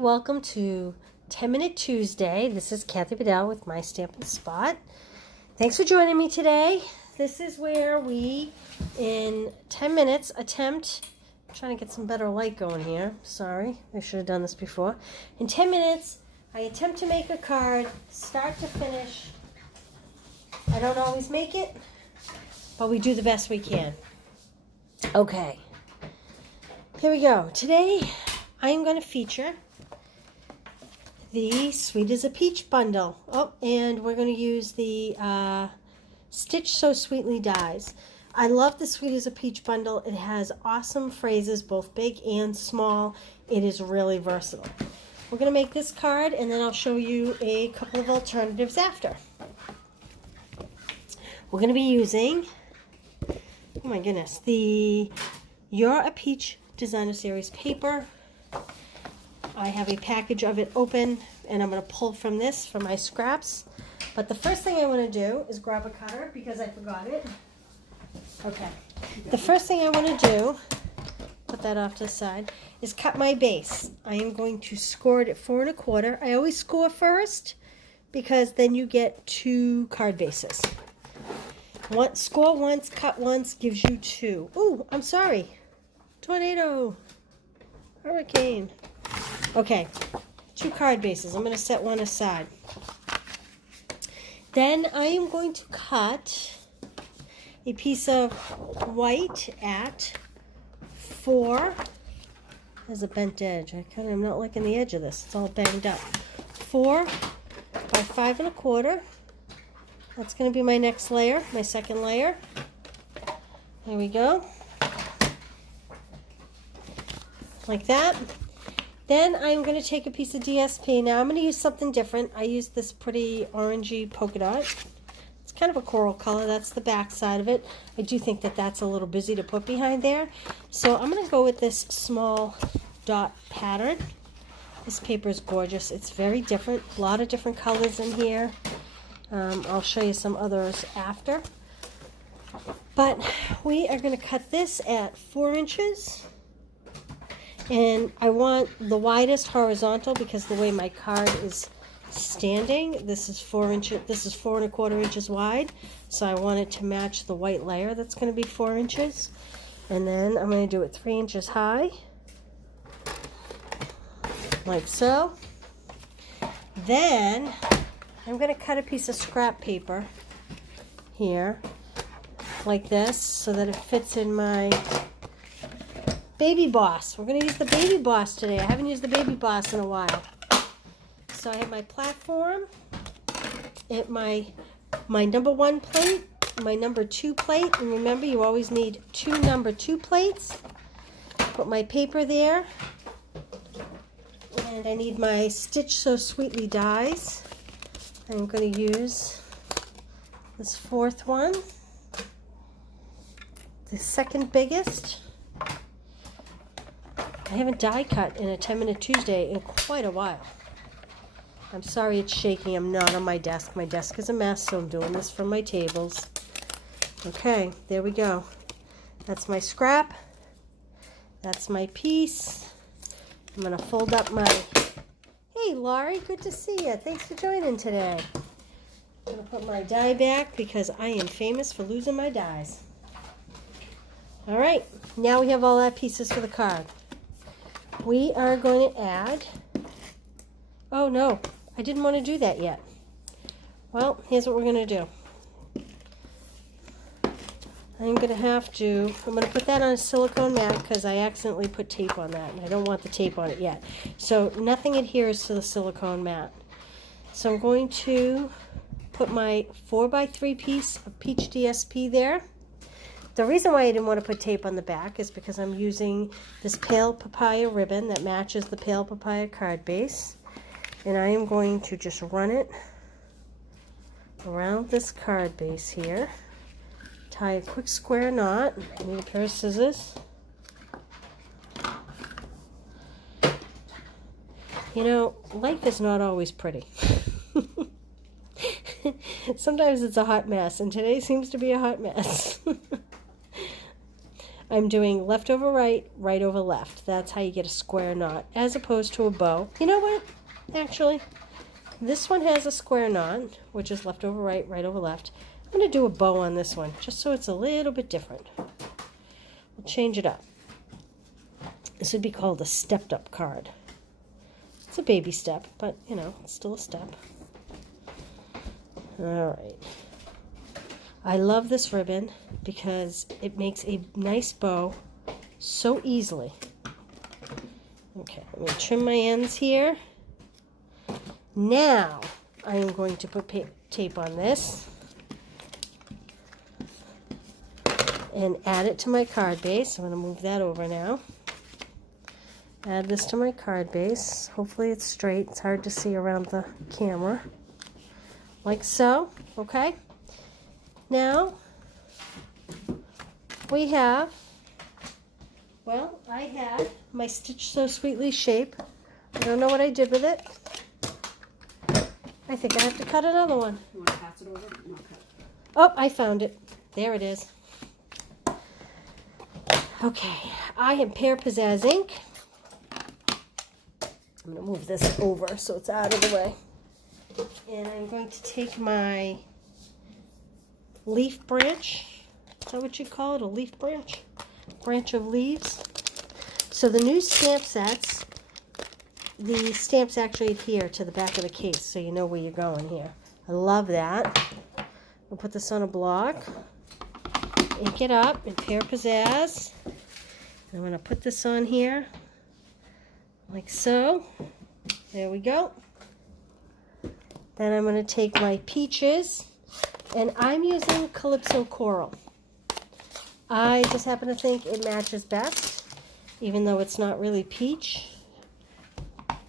welcome to 10 Minute Tuesday. This is Kathy Bedell with My Stampin' Spot. Thanks for joining me today. This is where we, in 10 minutes, I'm trying to get some better light going here. Sorry, I should have done this before. In 10 minutes, I attempt to make a card, start to finish. I don't always make it, but we do the best we can. Okay, here we go. Today, I am going to feature the Sweet as a Peach bundle. Oh, and we're going to use the Stitch So Sweetly dies. I love the Sweet as a Peach bundle. It has awesome phrases, both big and small. It is really versatile. We're going to make this card, and then I'll show you a couple of alternatives after. We're going to be using, oh my goodness, the You're a Peach Designer Series paper. I have a package of it open, and I'm going to pull from this for my scraps. But the first thing I want to do is grab a cutter because I forgot it. Okay. The first thing I want to do, put that off to the side, is cut my base. I am going to score it at 4 1/4. I always score first because then you get 2 card bases. Score once, cut once gives you 2. Ooh, I'm sorry. Tornado. Hurricane. Okay, 2 card bases. I'm going to set one aside. Then I am going to cut a piece of white at 4. There's a bent edge. I'm not liking the edge of this. It's all banged up. 4 by 5 1/4. That's going to be my next layer, my second layer. There we go. Like that. Then I'm going to take a piece of DSP. Now I'm going to use something different. I use this pretty orangey polka dot. It's kind of a coral color. That's the back side of it. I do think that that's a little busy to put behind there. So I'm going to go with this small dot pattern. This paper is gorgeous. It's very different. A lot of different colors in here. I'll show you some others after. But we are going to cut this at 4 inches. And I want the widest horizontal because the way my card is standing, this is 4 inches. This is 4 1/4 inches wide, so I want it to match the white layer that's going to be 4 inches. And then I'm going to do it 3 inches high, like so. Then I'm going to cut a piece of scrap paper here, like this, so that it fits in my Baby Boss. We're going to use the Baby Boss today. I haven't used the Baby Boss in a while. So I have my platform, my number 1 plate, my number 2 plate, and remember you always need 2 number 2 plates. Put my paper there, and I need my Stitch So Sweetly dies. I'm going to use this 4th one, the second biggest. I haven't die cut in a 10 Minute Tuesday in quite a while. I'm sorry it's shaking. I'm not on my desk. My desk is a mess, so I'm doing this from my tables. Okay, there we go. That's my scrap. That's my piece. I'm going to fold up my... Hey, Laurie, good to see you. Thanks for joining today. I'm going to put my die back because I am famous for losing my dies. All right, now we have all our pieces for the card. We are going to add, oh no, I didn't want to do that yet. Well, here's what we're going to do. I'm going to put that on a silicone mat because I accidentally put tape on that and I don't want the tape on it yet. So nothing adheres to the silicone mat. So I'm going to put my 4 by 3 piece of peach DSP there. The reason why I didn't want to put tape on the back is because I'm using this Pale Papaya ribbon that matches the Pale Papaya card base. And I am going to just run it around this card base here. Tie a quick square knot. I need a pair of scissors. You know, life is not always pretty. Sometimes it's a hot mess, and today seems to be a hot mess. I'm doing left over right, right over left. That's how you get a square knot, as opposed to a bow. You know what? Actually, this one has a square knot, which is left over right, right over left. I'm going to do a bow on this one, just so it's a little bit different. We'll change it up. This would be called a stepped up card. It's a baby step, but, you know, it's still a step. All right. I love this ribbon because it makes a nice bow so easily. Okay, let me trim my ends here. Now, I am going to put tape on this and add it to my card base. I'm going to move that over now. Add this to my card base. Hopefully it's straight. It's hard to see around the camera. Like so, okay? Now, we have, well, I have my Stitch So Sweetly shape. I don't know what I did with it. I think I have to cut another one. You want to pass it over? No, cut. Oh, I found it. There it is. Okay, I am Pear Pizzazz ink. I'm going to move this over so it's out of the way. And I'm going to take my leaf branch. Is that what you call it? A leaf branch? Branch of leaves. So the new stamp sets, the stamps actually adhere to the back of the case, so you know where you're going here. I love that. I'll put this on a block. Ink it up in Pear Pizzazz. And I'm going to put this on here like so. There we go. Then I'm going to take my peaches, and I'm using Calypso Coral. I just happen to think it matches best, even though it's not really peach.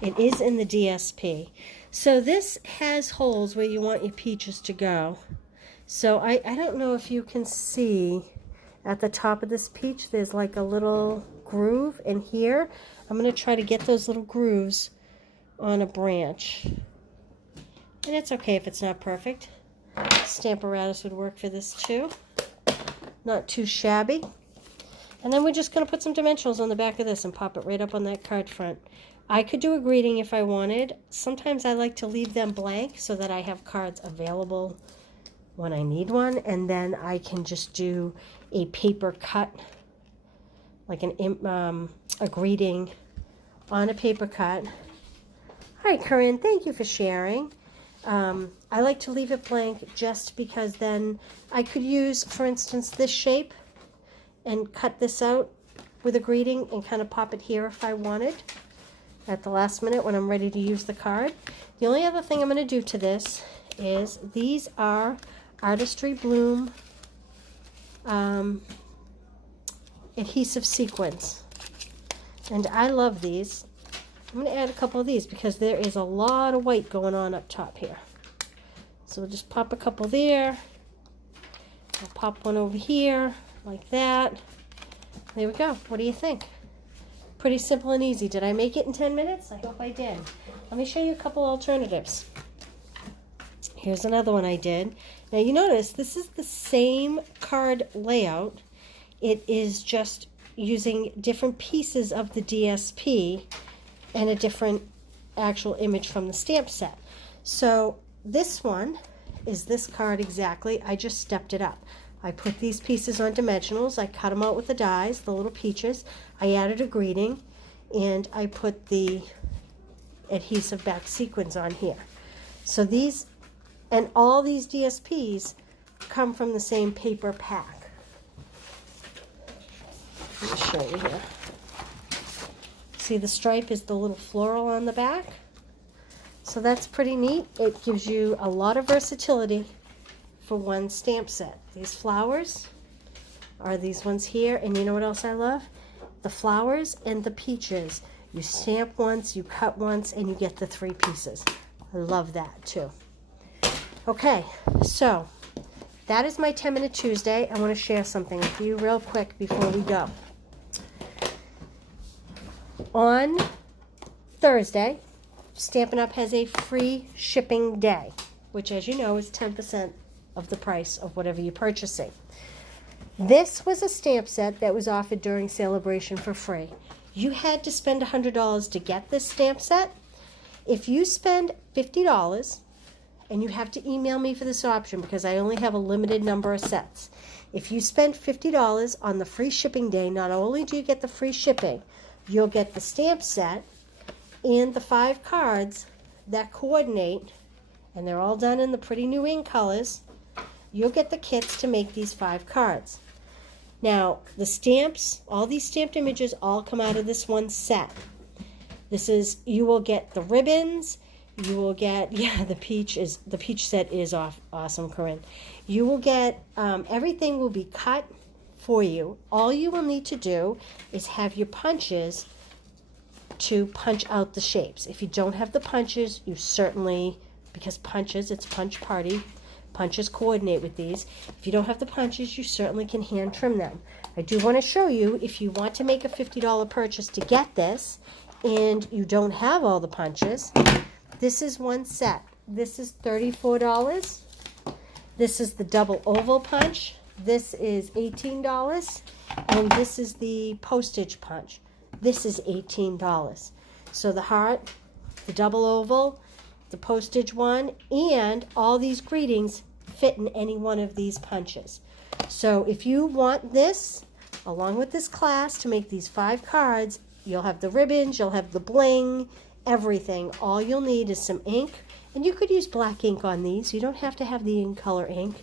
It is in the DSP. So this has holes where you want your peaches to go. So I don't know if you can see at the top of this peach, there's like a little groove in here. I'm going to try to get those little grooves on a branch. And it's okay if it's not perfect. Stamparatus would work for this too. Not too shabby. And then we're just going to put some dimensionals on the back of this and pop it right up on that card front. I could do a greeting if I wanted. Sometimes I like to leave them blank so that I have cards available when I need one. And then I can just do a paper cut, like a greeting on a paper cut. All right, Corinne, thank you for sharing. I like to leave it blank just because then I could use, for instance, this shape and cut this out with a greeting and kind of pop it here if I wanted at the last minute when I'm ready to use the card. The only other thing I'm going to do to this is these are Artistry Bloom adhesive sequins. And I love these. I'm going to add a couple of these because there is a lot of white going on up top here. So we'll just pop a couple there. I'll pop one over here like that. There we go. What do you think? Pretty simple and easy. Did I make it in 10 minutes? I hope I did. Let me show you a couple alternatives. Here's another one I did. Now you notice this is the same card layout. It is just using different pieces of the DSP and a different actual image from the stamp set. So this one is this card exactly. I just stepped it up. I put these pieces on dimensionals. I cut them out with the dies, the little peaches. I added a greeting, and I put the adhesive back sequins on here. So these, and all these DSPs come from the same paper pack. Let me show you here. See, the stripe is the little floral on the back. So that's pretty neat. It gives you a lot of versatility for one stamp set. These flowers are these ones here, and you know what else I love? The flowers and the peaches. You stamp once, you cut once, and you get the 3 pieces. I love that too. Okay, so that is my 10-minute Tuesday. I want to share something with you real quick before we go. On Thursday, Stampin' Up! Has a free shipping day, which, as you know, is 10% of the price of whatever you're purchasing. This was a stamp set that was offered during Celebration for free. You had to spend $100 to get this stamp set. If you spend $50, and you have to email me for this option because I only have a limited number of sets. If you spend $50 on the free shipping day, not only do you get the free shipping, you'll get the stamp set and the 5 cards that coordinate, and they're all done in the pretty new ink colors. You'll get the kits to make these 5 cards. Now, the stamps, all these stamped images all come out of this one set. You will get the ribbons, you will get, the peach set is awesome, Corinne. You will get, everything will be cut for you. All you will need to do is have your punches to punch out the shapes. If you don't have the punches, you certainly, because punches, it's punch party, punches coordinate with these. If you don't have the punches, you certainly can hand trim them. I do want to show you, if you want to make a $50 purchase to get this, and you don't have all the punches, this is one set. This is $34. This is the double oval punch. This is $18. And this is the postage punch. This is $18. So the heart, the double oval, the postage one, and all these greetings fit in any one of these punches. So if you want this, along with this class, to make these 5 cards, you'll have the ribbons, you'll have the bling, everything. All you'll need is some ink, and you could use black ink on these. You don't have to have the ink color ink.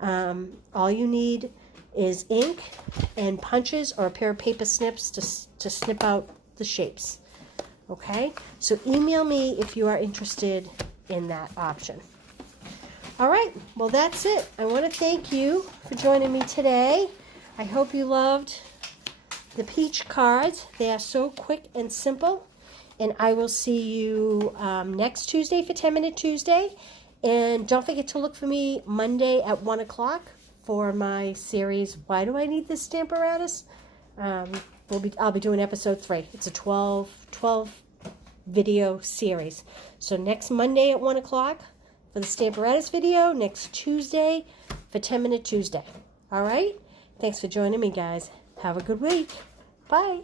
All you need is ink and punches or a pair of paper snips to snip out the shapes. Okay, so email me if you are interested in that option. All right, well, that's it. I want to thank you for joining me today. I hope you loved the peach cards. They are so quick and simple. And I will see you next Tuesday for 10-Minute Tuesday. And don't forget to look for me Monday at 1 o'clock for my series, Why Do I Need This Stamparatus? I'll be doing episode 3. It's a 12 video series. So next Monday at 1 o'clock for the Stamparatus video. Next Tuesday for 10-Minute Tuesday. All right? Thanks for joining me, guys. Have a good week. Bye.